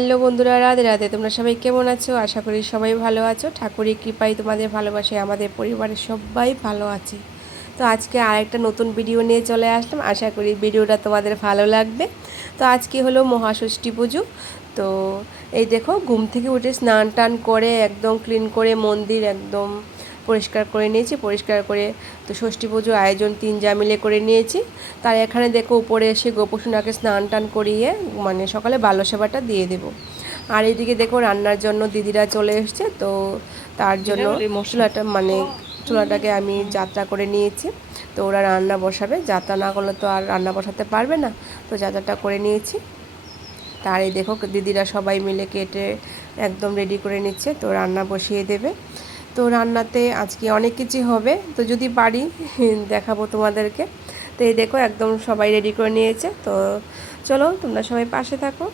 Hello বন্ধুরা, রাধে রাধে। তোমরা সবাই কেমন আছো? আশা করি সবাই ভালো আছো। ঠাকুরের কৃপায় তোমাদের ভালোবাসায় আমাদের পরিবারের সবাই ভালো আছে। তো আজকে আরেকটা নতুন ভিডিও নিয়ে চলে আসলাম। আশা করি ভিডিওটা তোমাদের ভালো লাগবে। তো আজকে হলো মহাষষ্ঠী পুজো। তো এই দেখো, ঘুম থেকে উঠে স্নান টান করে একদম ক্লিন করে মন্দির একদম পরিষ্কার করে নিয়েছি। পরিষ্কার করে তো ষষ্ঠী পুজোর আয়োজন 3 যা মিলে করে নিয়েছি। তার এখানে দেখো উপরে এসে গোপুসোনাকে স্নান টান করিয়ে মানে সকালে বাল্য সেবাটা দিয়ে দেব। আর এইদিকে দেখো রান্নার জন্য দিদিরা চলে এসছে। তো তার জন্য চুলাটাকে আমি যাত্রা করে নিয়েছি। তো ওরা রান্না বসাবে, যাত্রা না করলে তো আর রান্না বসাতে পারবে না। তো যাত্রাটা করে নিয়েছি। তার এই দেখো দিদিরা সবাই মিলে কেটে একদম রেডি করে নিচ্ছে। তো রান্না বসিয়ে দেবে। তো রান্নাতে আজকে অনেক কিছু হবে, তো যদি পারি দেখাবো তোমাদেরকে। তো এই দেখো একদম সবাই রেডি করে নিয়েছে। তো চলো তোমরা সবাই পাশে থাকো।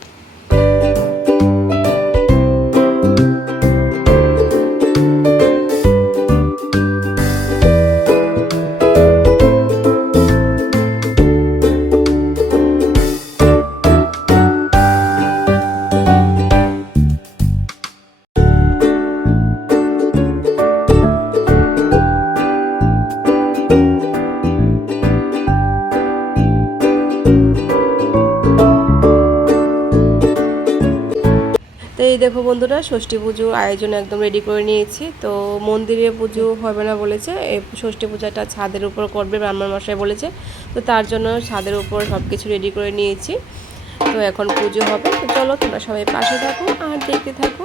তো এই দেখো বন্ধুরা, ষষ্ঠী পুজোর আয়োজন একদম রেডি করে নিয়েছি। তো মন্দিরে পুজো হবে না বলেছে, এই ষষ্ঠী পূজাটা ছাদের উপর করবে ব্রাহ্মণ মশাই বলেছে। তো তার জন্য ছাদের উপর সব কিছু রেডি করে নিয়েছি। তো এখন পুজো হবে। তো চলো তোমরা সবাই পাশে থাকো আর দেখতে থাকো।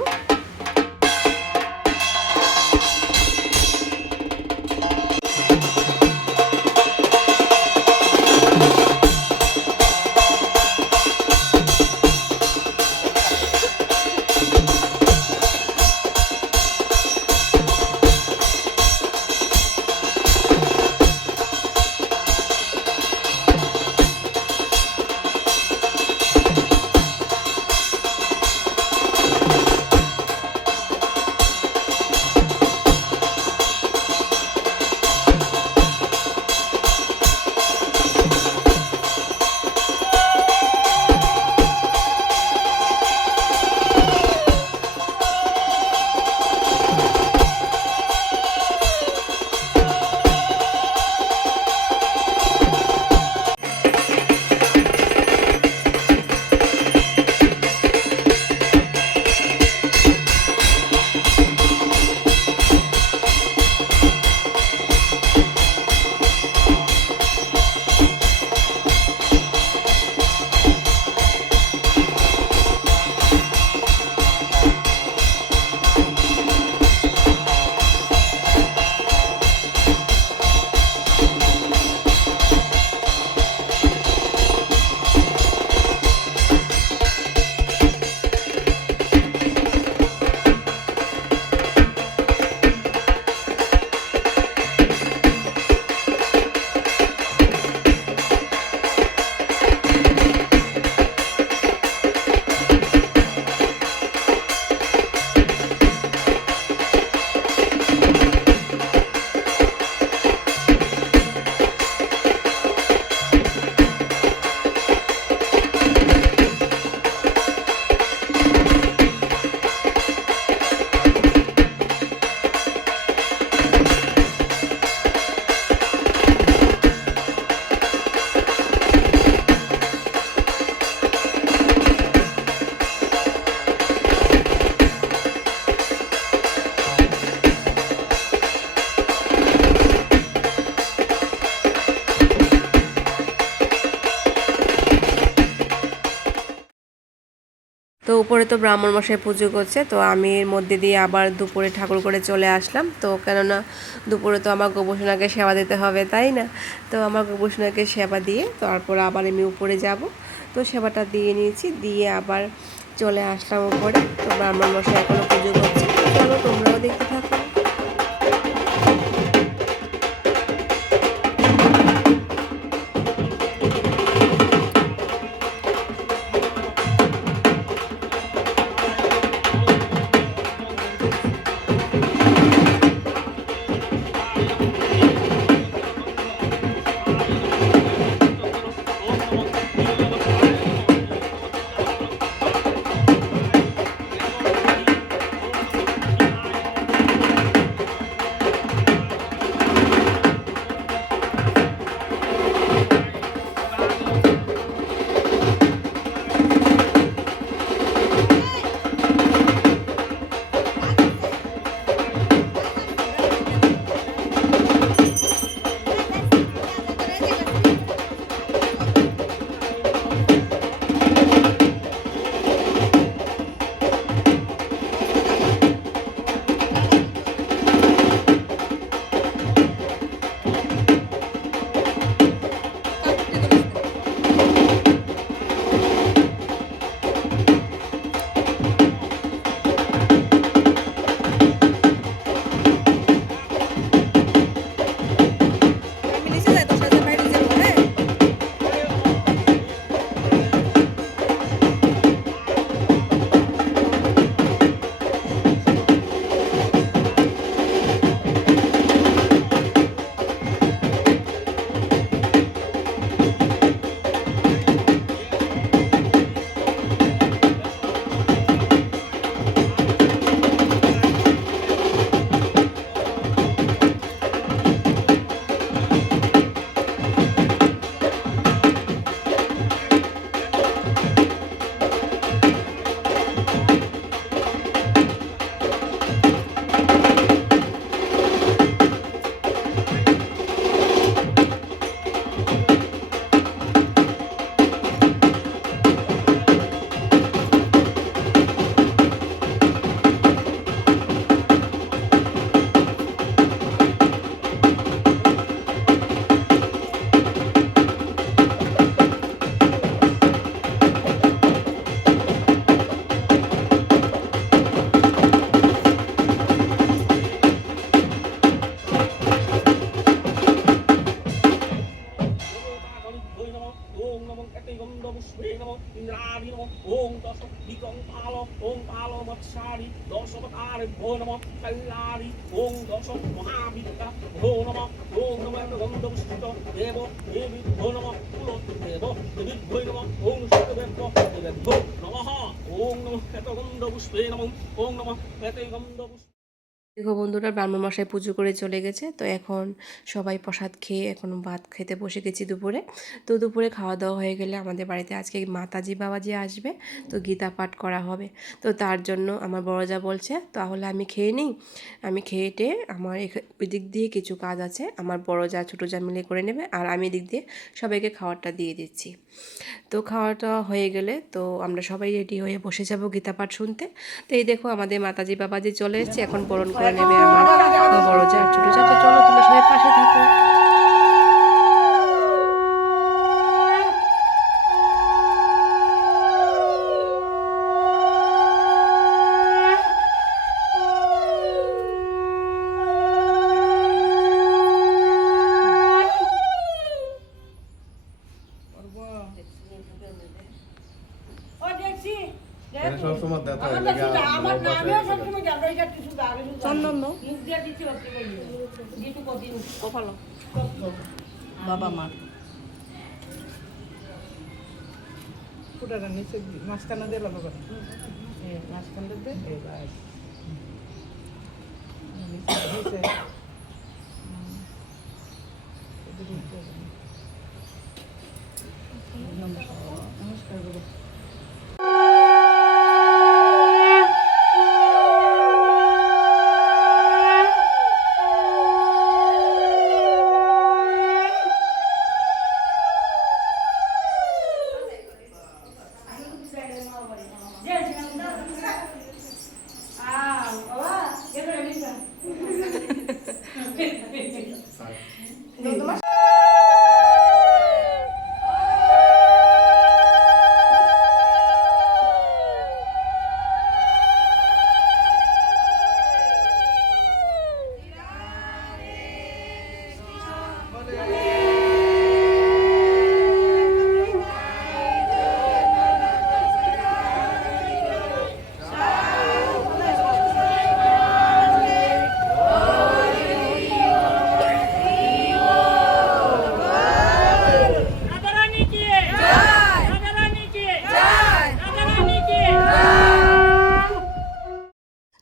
তো উপরে তো ব্রাহ্মণ মশাই পুজো করছে। তো আমি এর মধ্যে দিয়ে আবার দুপুরে ঠাকুর করে চলে আসলাম। তো কেননা দুপুরে তো আমার গোপুসোনাকে সেবা দিতে হবে, তাই না? তো আমার গোপুসোনাকে সেবা দিয়ে তারপর আবার আমি উপরে যাব। তো সেবাটা দিয়ে নিয়েছি, দিয়ে আবার চলে আসলাম উপরে। তো ব্রাহ্মণ মশাই এখনও পুজো করছে। চলো তোমরাও দেখতে থাকো। পুষ্পে নমঃ ইন্দ্রাণি নমঃ ওং দশ বিকং পাল ওং পাল মৎসারি দশবতারেভ্যো নমঃ কল্যাণি ওং দশ মহাবিদ্যা ভো নমঃ ওং নমঃ গন্ধপুষ্পিত দেব দেবীভ্যো নমঃ কুল দেব দেবীভ্যো নমঃ ওং সর্বেভ্যো দেবেভ্যো নমঃ ওং নমঃ গন্ধপুষ্পে নমঃ ওং নমঃ গন্ধপুষ্পে। দেখো বন্ধুরা, ব্রাহ্মণমশাই পুজো করে চলে গেছে। তো এখন সবাই প্রসাদ খেয়ে এখন ভাত খেতে বসে গেছি দুপুরে। তো দুপুরে খাওয়া দাওয়া হয়ে গেলে আমাদের বাড়িতে আজকে মাতাজি বাবাজি আসবে, তো গীতা পাঠ করা হবে। তো তার জন্য আমার বড়জা বলছে তাহলে আমি খেয়ে নিই, আমি খেয়েটে আমার ওই দিক দিয়ে কিছু কাজ আছে, আমার বড়জা ছোটো যা মিলে করে নেবে, আর আমি এদিক দিয়ে সবাইকে খাবারটা দিয়ে দিচ্ছি। তো খাওয়াটা হয়ে গেলে তো আমরা সবাই রেডি হয়ে বসে যাব গীতা পাঠ শুনতে। তো এই দেখো আমাদের মাতাজি বাবাজি চলে এসেছে, এখন বরণ করে নেবে আমার বড় যা ছোটো যা। তো চলো তোমরা সবাই পাশে থাকো। বাবা মা পুরাটা নিচে মাঝখানে দিয়ে বাবা মাঝখানে দিয়ে নমস্কার করো।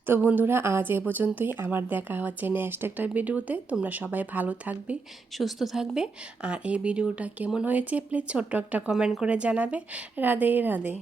তো বন্ধুরা, আজ এ পর্যন্তই। আবার দেখা হচ্ছে নেক্সট একটা ভিডিওতে। তোমরা সবাই ভালো থাকবে, সুস্থ থাকবে। আর এই ভিডিওটা কেমন হয়েছে প্লিজ ছোট্ট একটা কমেন্ট করে জানাবে। রাধে রাধে।